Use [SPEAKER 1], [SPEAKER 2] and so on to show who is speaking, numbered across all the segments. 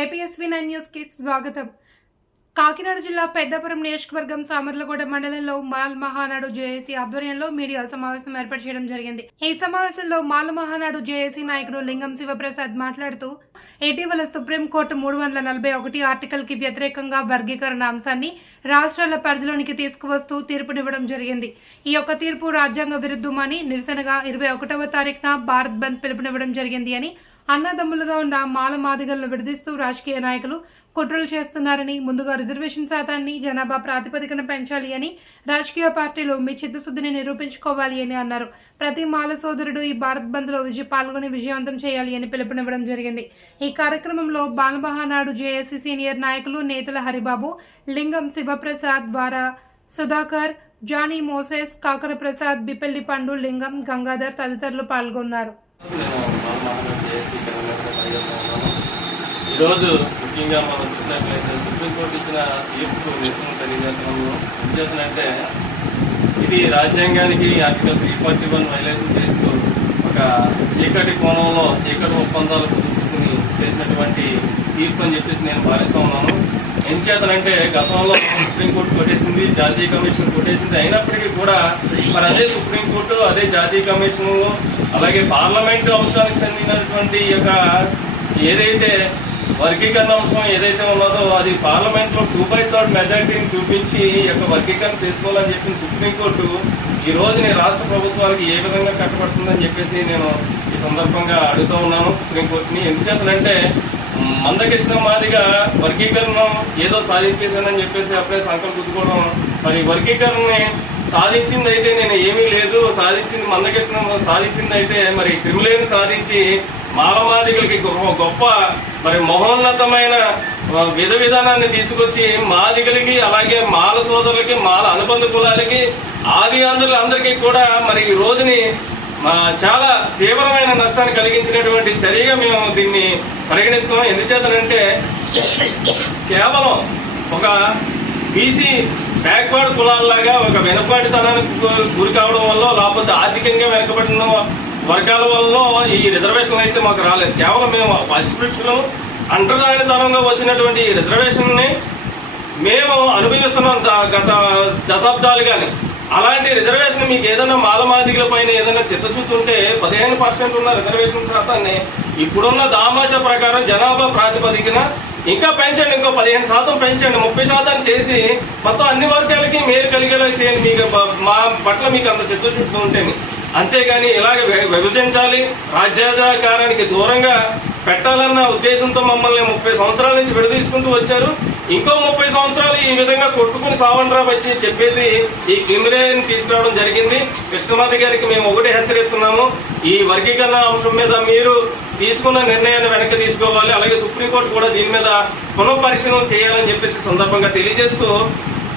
[SPEAKER 1] APSV nine న్యూస్కి స్వాగతం. కాకినాడ జిల్లా పెద్దపురం నియోజకవర్గం సామర్లగూడ మండలంలో మాల్ మహానాడు జేఏసీ ఆధ్వర్యంలో మీడియా సమావేశం ఏర్పాటు చేయడం జరిగింది. ఈ సమావేశంలో మాల్ మహానాడు జేఏసీ నాయకుడు లింగం శివప్రసాద్ మాట్లాడుతూ ఇటీవల సుప్రీంకోర్టు మూడు వందల నలభై ఒకటి ఆర్టికల్కి వ్యతిరేకంగా వర్గీకరణ అంశాన్ని రాష్ట్రాల పరిధిలోనికి తీసుకువస్తూ తీర్పునివ్వడం జరిగింది. ఈ యొక్క తీర్పు రాజ్యాంగ విరుద్ధమని నిరసనగా ఇరవై ఒకటవ తారీఖున భారత్ బంద్ పిలుపునివ్వడం జరిగింది అని అన్నదమ్ములుగా ఉన్న మాల మాదిగలను విడదీస్తూ రాజకీయ నాయకులు కుట్రలు చేస్తున్నారని ముందుగా రిజర్వేషన్ శాతాన్ని జనాభా ప్రాతిపదికన పెంచాలి అని రాజకీయ పార్టీలు మీ చిత్తశుద్ధిని నిరూపించుకోవాలి అని అన్నారు. ప్రతి మాల సోదరుడు ఈ భారత్ బంద్లో విజయ పాల్గొని విజయవంతం చేయాలి అని పిలుపునివ్వడం జరిగింది. ఈ కార్యక్రమంలో బాలమహానాడు జేఏసీ సీనియర్ నాయకులు నేతల హరిబాబు లింగం శివప్రసాద్ ద్వారా సుధాకర్ జానీ మోసెస్ కాకర ప్రసాద్ బిపెల్లి పండు లింగం గంగాధర్ తదితరులు పాల్గొన్నారు.
[SPEAKER 2] నేను జేఏసీ కన్వీనర్గా పనిచేస్తా ఉన్నాను ఈరోజు ముఖ్యంగా మనం చూసినట్లయితే సుప్రీంకోర్టు ఇచ్చిన తీర్పు నిరసన తెలియజేస్తున్నాము. ఏం చేస్తున్నంటే ఇది రాజ్యాంగానికి article three forty one violation చేస్తూ ఒక చీకటి కోణంలో చీకటి ఒప్పందాలు కుదుర్చుకుని చేసినటువంటి తీర్పు అని చెప్పేసి నేను భావిస్తూ ఉన్నాను. ఎంచేతనంటే గతంలో సుప్రీంకోర్టు కొట్టేసింది జాతీయ కమిషన్ కొట్టేసింది. అయినప్పటికీ కూడా మరి అదే సుప్రీంకోర్టు అదే జాతీయ కమిషను అలాగే పార్లమెంటు అంశానికి చెందినటువంటి యొక్క ఏదైతే వర్గీకరణ అంశం ఏదైతే ఉన్నదో అది పార్లమెంట్లో టూ బై థర్డ్ మెజారిటీని చూపించి ఈ యొక్క వర్గీకరణ చేసుకోవాలని చెప్పిన సుప్రీంకోర్టు ఈ రోజు నేను రాష్ట్ర ప్రభుత్వానికి ఏ విధంగా కట్టబడుతుందని చెప్పేసి నేను ఈ సందర్భంగా అడుగుతూ ఉన్నాను సుప్రీంకోర్టుని. ఎందుచేతనంటే మందకృష్ణ మాదిగా వర్గీకరణ ఏదో సాధించేశానని చెప్పేసి అప్పుడే సంకల్పం గుద్దుకోవడం. మరి వర్గీకరణని సాధించింది అయితే నేను ఏమీ లేదు. సాధించింది మందకృష్ణ సాధించింది అయితే మరి క్రిమిలేని సాధించి మానవాదికులకి గొప్ప గొప్ప మరి మహోన్నతమైన విధ విధానాన్ని తీసుకొచ్చి మాదిగలకి అలాగే మాల సోదరులకి మాల అనుబంధ కులాలకి ఆది అందరికీ కూడా మరి ఈ రోజుని చాలా తీవ్రమైన నష్టాన్ని కలిగించినటువంటి చర్యగా మేము దీన్ని పరిగణిస్తున్నాం. ఎందుచేతనంటే కేవలం ఒక బీసీ బ్యాక్వర్డ్ కులాల్లాగా ఒక వెనుకబాటుతనానికి గురి కావడం వల్ల లేకపోతే ఆర్థికంగా వెనుకబడిన వర్గాల వల్ల ఈ రిజర్వేషన్ అయితే మాకు రాలేదు. కేవలం మేము అస్పృశ్యులు అంటరానితనంగా వచ్చినటువంటి ఈ రిజర్వేషన్ని మేము అనుభవిస్తున్నాం గత గత దశాబ్దాలుగానే. అలాంటి రిజర్వేషన్ మీకు ఏదైనా మాలమాదిగల పైన ఏదైనా చిత్తశుద్ధి ఉంటే పదిహేను పర్సెంట్ ఉన్న రిజర్వేషన్ శాతాన్ని ఇప్పుడున్న దామాష ప్రకారం జనాభా ప్రాతిపదికన ఇంకా పెంచండి ఇంకో పదిహేను శాతం పెంచండి ముప్పై శాతం చేసి మొత్తం అన్ని వర్గాలకి మేలు కలిగేలా చేయండి. మీకు మా పట్ల మీకు అంత చిత్తశుద్ధి ఉంటేనే. అంతేగాని ఇలాగ విభజించాలి. రాజ్యాధికారానికి దూరంగా పెట్టాలన్న ఉద్దేశంతో మమ్మల్ని ముప్పై సంవత్సరాల నుంచి విడదీసుకుంటూ వచ్చారు. ఇంకో ముప్పై సంవత్సరాలు ఈ విధంగా కొట్టుకుని సావండ్రా వచ్చి చెప్పేసి ఈ క్రిమినల్ని తీసుకురావడం జరిగింది. కృష్ణమాధి గారికి మేము ఒకటి హెచ్చరిస్తున్నాము. ఈ వర్గీకరణ అంశం మీద మీరు తీసుకున్న నిర్ణయాన్ని వెనక్కి తీసుకోవాలి. అలాగే సుప్రీంకోర్టు కూడా దీని మీద పునఃపరిశీలన చేయాలని చెప్పేసి సందర్భంగా తెలియజేస్తూ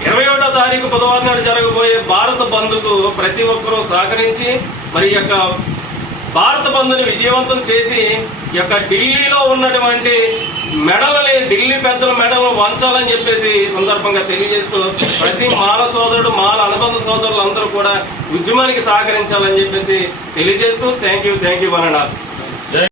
[SPEAKER 2] ఇరవై ఒకటో తారీఖు బుధవారం నాడు జరగబోయే భారత బంద్కు ప్రతి ఒక్కరూ సహకరించి మరి యొక్క భారత బంద్ని విజయవంతం చేసి ఈ యొక్క ఢిల్లీలో ఉన్నటువంటి మెడలని ఢిల్లీ పెద్దల మెడలను వంచాలని చెప్పేసి సందర్భంగా తెలియజేస్తూ ప్రతి మాల సోదరుడు మాల అనుబంధ సోదరులందరూ కూడా ఉద్యమానికి సహకరించాలని చెప్పేసి తెలియజేస్తూ thank you thank you one and